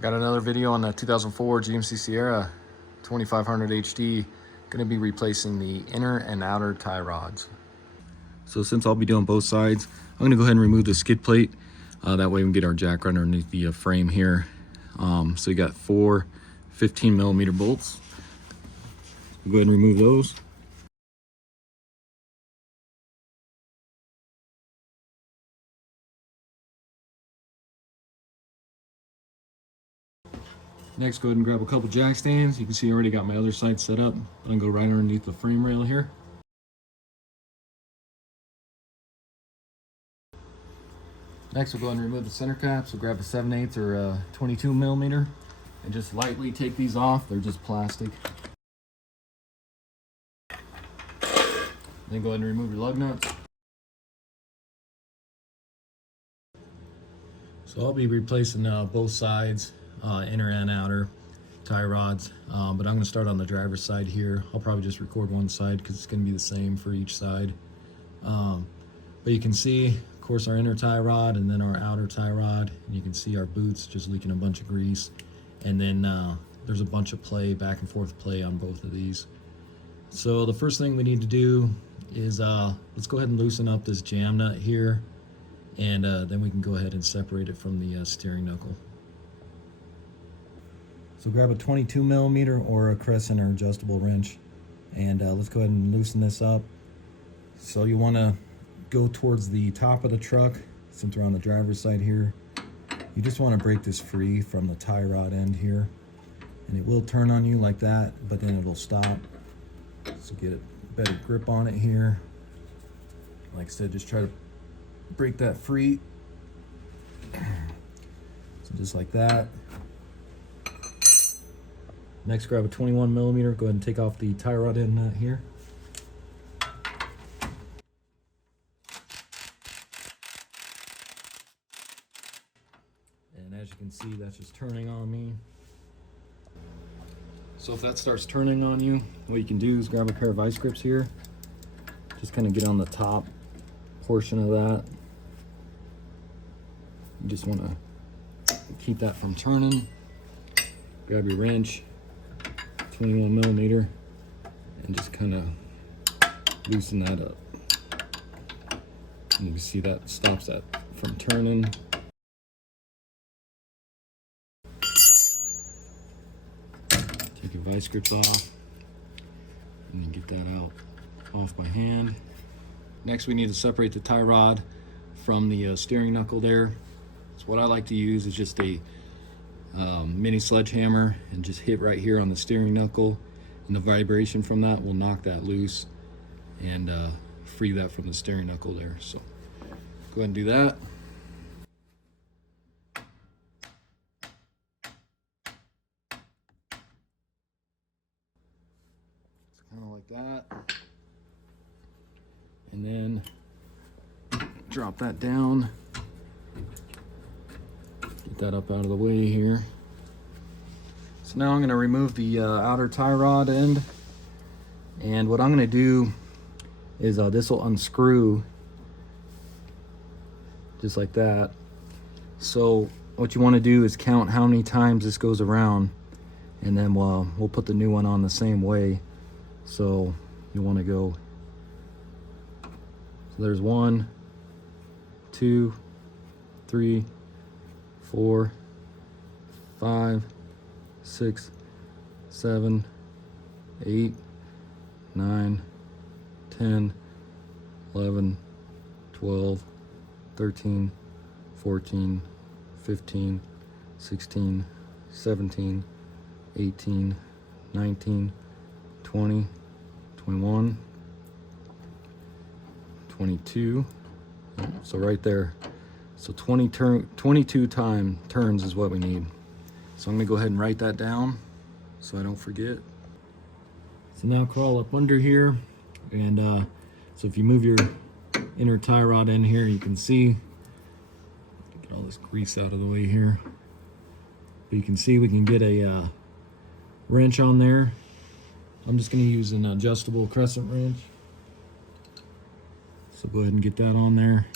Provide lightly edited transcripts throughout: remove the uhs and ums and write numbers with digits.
Got another video on the 2004 GMC Sierra 2500 HD. Going to be replacing the inner and outer tie rods. So since I'll be doing both sides, I'm going to go ahead and remove the skid plate. That way we can get our jack right underneath the frame here. So you got four 15mm bolts. Go ahead and remove those. Next, go ahead and grab a couple jack stands. You can see I already got my other side set up. I'm gonna go right underneath the frame rail here. Next, we'll go ahead and remove the center caps. We'll grab a 7/8 or a 22mm and just lightly take these off. They're just plastic. Then go ahead and remove your lug nuts. So I'll be replacing both sides, inner and outer tie rods, but I'm going to start on the driver's side here. I'll probably just record one side because it's going to be the same for each side. But you can see, of course, our inner tie rod and then our outer tie rod, and you can see our boots just leaking a bunch of grease, and then there's a bunch of play, back and forth play on both of these. So the first thing we need to do is let's go ahead and loosen up this jam nut here, and then we can go ahead and separate it from the steering knuckle. So grab a 22mm or a crescent or adjustable wrench, and let's go ahead and loosen this up. So you want to go towards the top of the truck, since we're on the driver's side here. You just want to break this free from the tie rod end here, and it will turn on you like that, but then it'll stop. So get a better grip on it here. Like I said, just try to break that free. So just like that. Next, grab a 21mm. Go ahead and take off the tie rod end nut here. And as you can see, that's just turning on me. So if that starts turning on you, what you can do is grab a pair of vice grips here. Just kind of get on the top portion of that. You just want to keep that from turning. Grab your wrench, 21mm, and just kind of loosen that up. And you can see that stops that from turning. Take your vice grips off and then get that out off by hand. Next, we need to separate the tie rod from the steering knuckle there. So what I like to use is just a mini sledgehammer and just hit right here on the steering knuckle, and the vibration from that will knock that loose and free that from the steering knuckle there. So go ahead and do that. Kind of like that, and then drop that down, get that up out of the way here. So now I'm going to remove the outer tie rod end, and what I'm going to do is this will unscrew just like that. So what you want to do is count how many times this goes around, and then we'll put the new one on the same way. So you want to go, so there's 1, 2, 3, 4, 5, 6, 7, 8, 9, 10, 11, 12, 13, 14, 15, 16, 17, 18, 19, 20, 21, 22. So right there. So 22 turns is what we need. So I'm gonna go ahead and write that down so I don't forget. So now crawl up under here, and so if you move your inner tie rod in here, you can see, get all this grease out of the way here. But you can see we can get a wrench on there. I'm just gonna use an adjustable crescent wrench. So go ahead and get that on there.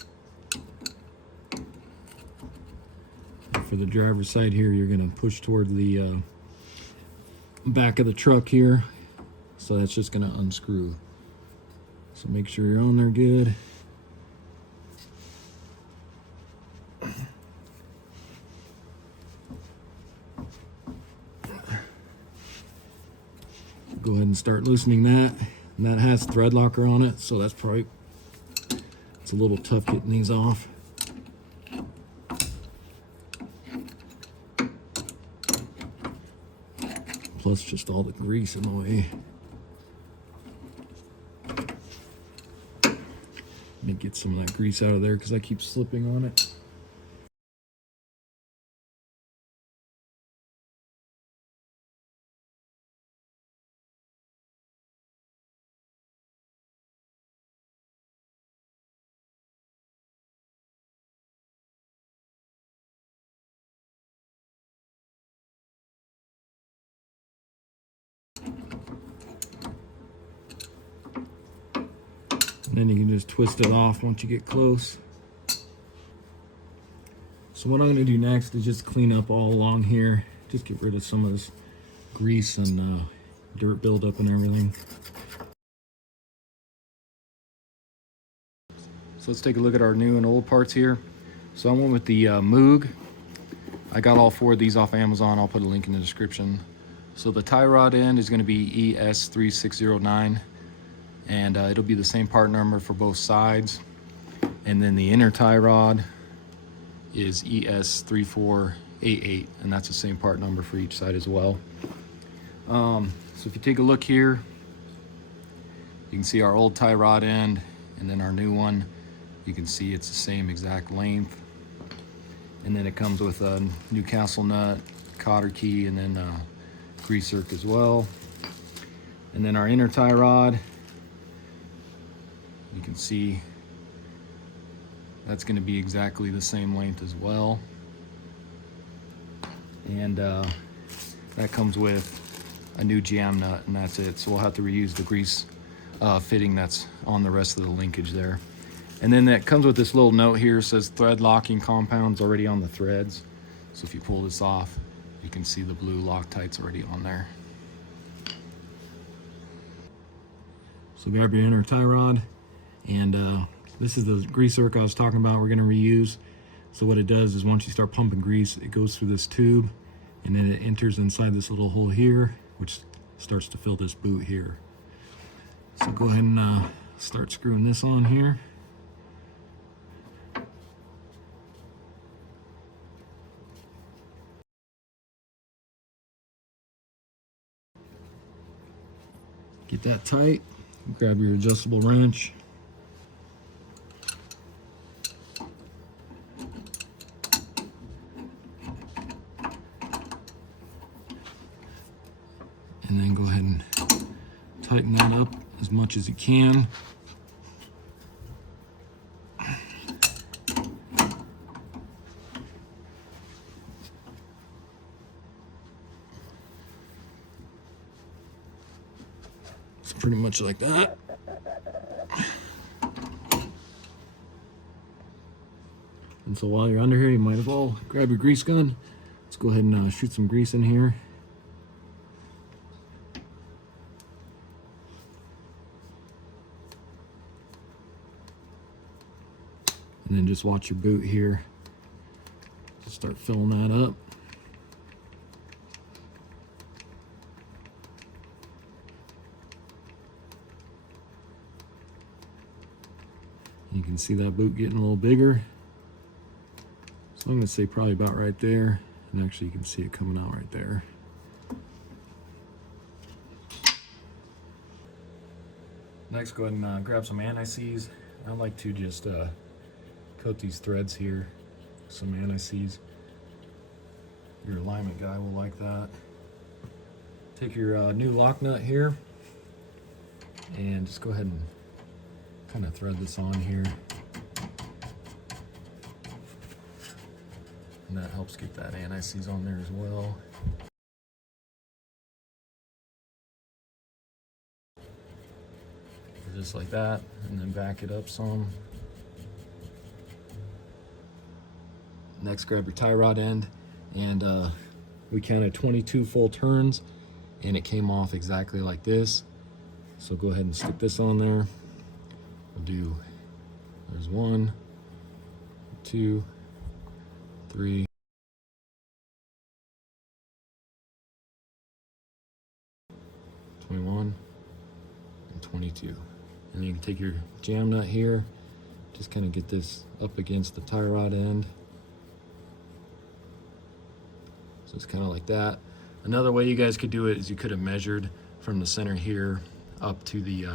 for the driver's side here, you're going to push toward the back of the truck here. So that's just going to unscrew. So make sure you're on there good. Go ahead and start loosening that. And that has thread locker on it, so that's probably, it's a little tough getting these off. Plus just all the grease in the way. Let me get some of that grease out of there because I keep slipping on it. And then you can just twist it off once you get close. So what I'm going to do next is just clean up all along here. Just get rid of some of this grease and dirt buildup and everything. So let's take a look at our new and old parts here. So I went with the Moog. I got all 4 of these off Amazon. I'll put a link in the description. So the tie rod end is going to be ES3609. And it'll be the same part number for both sides. And then the inner tie rod is ES3488, and that's the same part number for each side as well. So if you take a look here, you can see our old tie rod end and then our new one. You can see it's the same exact length. And then it comes with a Newcastle nut, cotter key, and then grease zerk as well. And then our inner tie rod, you can see that's going to be exactly the same length as well. And that comes with a new jam nut, and that's it. So we'll have to reuse the grease fitting that's on the rest of the linkage there. And then that comes with this little note here. It says thread locking compounds already on the threads. So if you pull this off, you can see the blue Loctite's already on there. So grab your inner tie rod. And this is the grease zerk I was talking about we're going to reuse. So what it does is once you start pumping grease, it goes through this tube and then it enters inside this little hole here, which starts to fill this boot here. So go ahead and start screwing this on here. Get that tight. Grab your adjustable wrench. And then go ahead and tighten that up as much as you can. It's pretty much like that. And so while you're under here, you might as well grab your grease gun. Let's go ahead and shoot some grease in here. And then just watch your boot here. Just start filling that up. You can see that boot getting a little bigger. So I'm going to say probably about right there. And actually you can see it coming out right there. Next, go ahead and grab some anti-seize. I like to just coat these threads here, some anti-seize. Your alignment guy will like that. Take your new lock nut here and just go ahead and kind of thread this on here. And that helps get that anti-seize on there as well. Just like that, and then back it up some. Next, grab your tie rod end. and we counted 22 full turns, and it came off exactly like this. So go ahead and stick this on there. We'll do, there's 1, 2, 3, 21, and 22. And then you can take your jam nut here, just kind of get this up against the tie rod end. So it's kind of like that. Another way you guys could do it is you could have measured from the center here up to the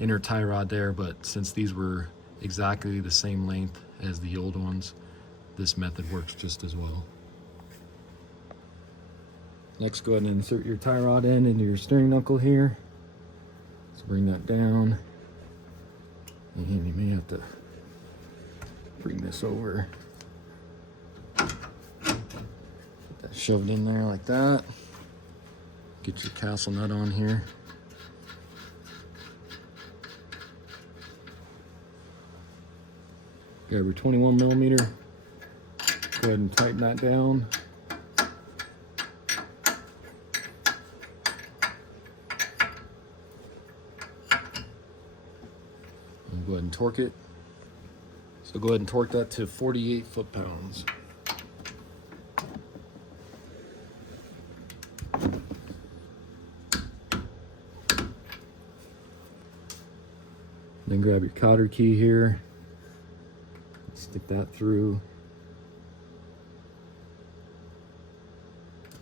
inner tie rod there, but since these were exactly the same length as the old ones, this method works just as well. Next, go ahead and insert your tie rod end into your steering knuckle here. So bring that down, and you may have to bring this over. Get that shoved in there like that. Get your castle nut on here. Grab your 21 millimeter. Go ahead and tighten that down. And go ahead and torque it. So go ahead and torque that to 48 foot-pounds. Then grab your cotter key here. Stick that through.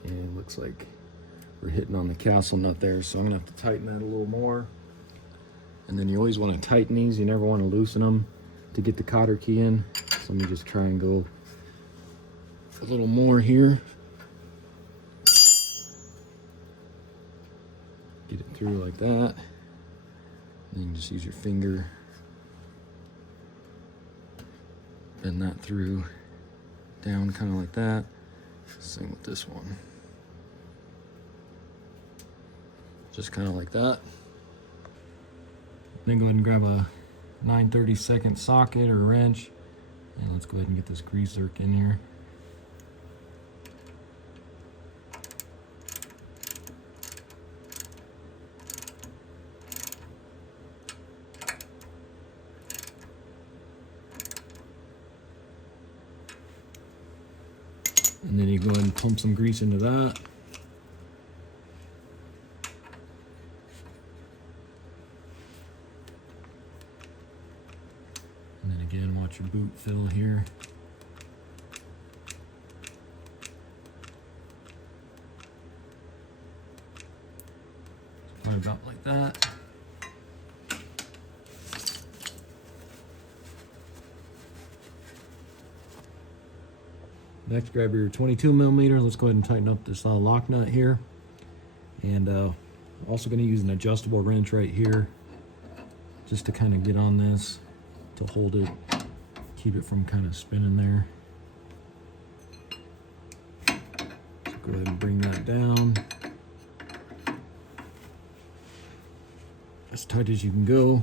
And it looks like we're hitting on the castle nut there, so I'm gonna have to tighten that a little more. And then you always want to tighten these, you never want to loosen them to get the cotter key in. So let me just try and go a little more here. Get it through like that. And you can just use your finger. Bend that through, down kind of like that. Same with this one. Just kind of like that. Then go ahead and grab a 9/32 socket or wrench, and let's go ahead and get this grease zerk in here. And then you go ahead and pump some grease into that. And then again, watch your boot fill here. Probably about like that. Next, grab your 22 millimeter. Let's go ahead and tighten up this lock nut here. And also going to use an adjustable wrench right here, just to kind of get on this, to hold it, keep it from kind of spinning there. So go ahead and bring that down as tight as you can go.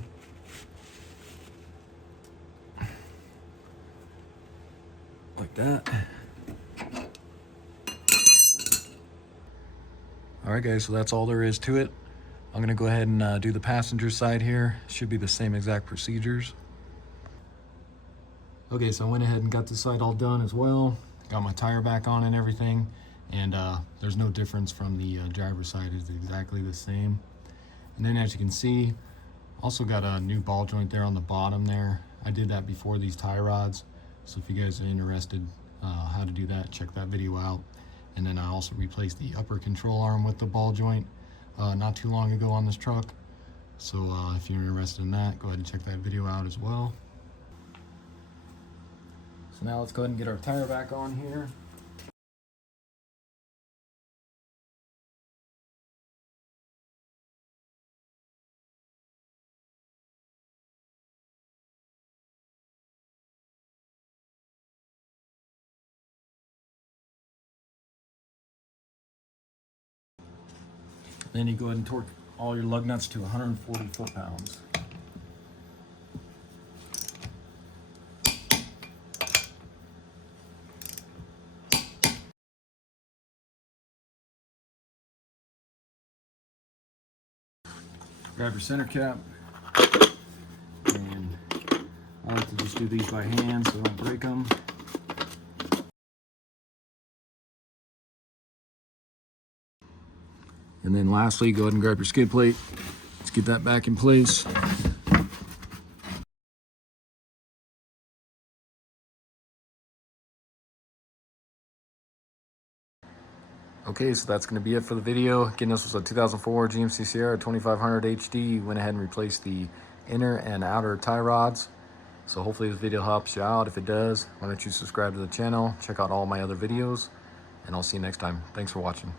Like that. Alright guys, so that's all there is to it. I'm going to go ahead and do the passenger side here. Should be the same exact procedures. Okay, so I went ahead and got this side all done as well. Got my tire back on and everything. And there's no difference from the driver's side. It's exactly the same. And then as you can see, also got a new ball joint there on the bottom there. I did that before these tie rods. So if you guys are interested how to do that, check that video out. And then I also replaced the upper control arm with the ball joint not too long ago on this truck. So if you're interested in that, go ahead and check that video out as well. So now let's go ahead and get our tire back on here. Then you go ahead and torque all your lug nuts to 140 foot-pounds. Grab your center cap, and I like to just do these by hand so I don't break them. And then lastly, go ahead and grab your skid plate. Let's get that back in place. Okay, so that's going to be it for the video. Again, this was a 2004 GMC Sierra 2500 HD. Went ahead and replaced the inner and outer tie rods. So hopefully this video helps you out. If it does, why don't you subscribe to the channel, check out all my other videos, and I'll see you next time. Thanks for watching.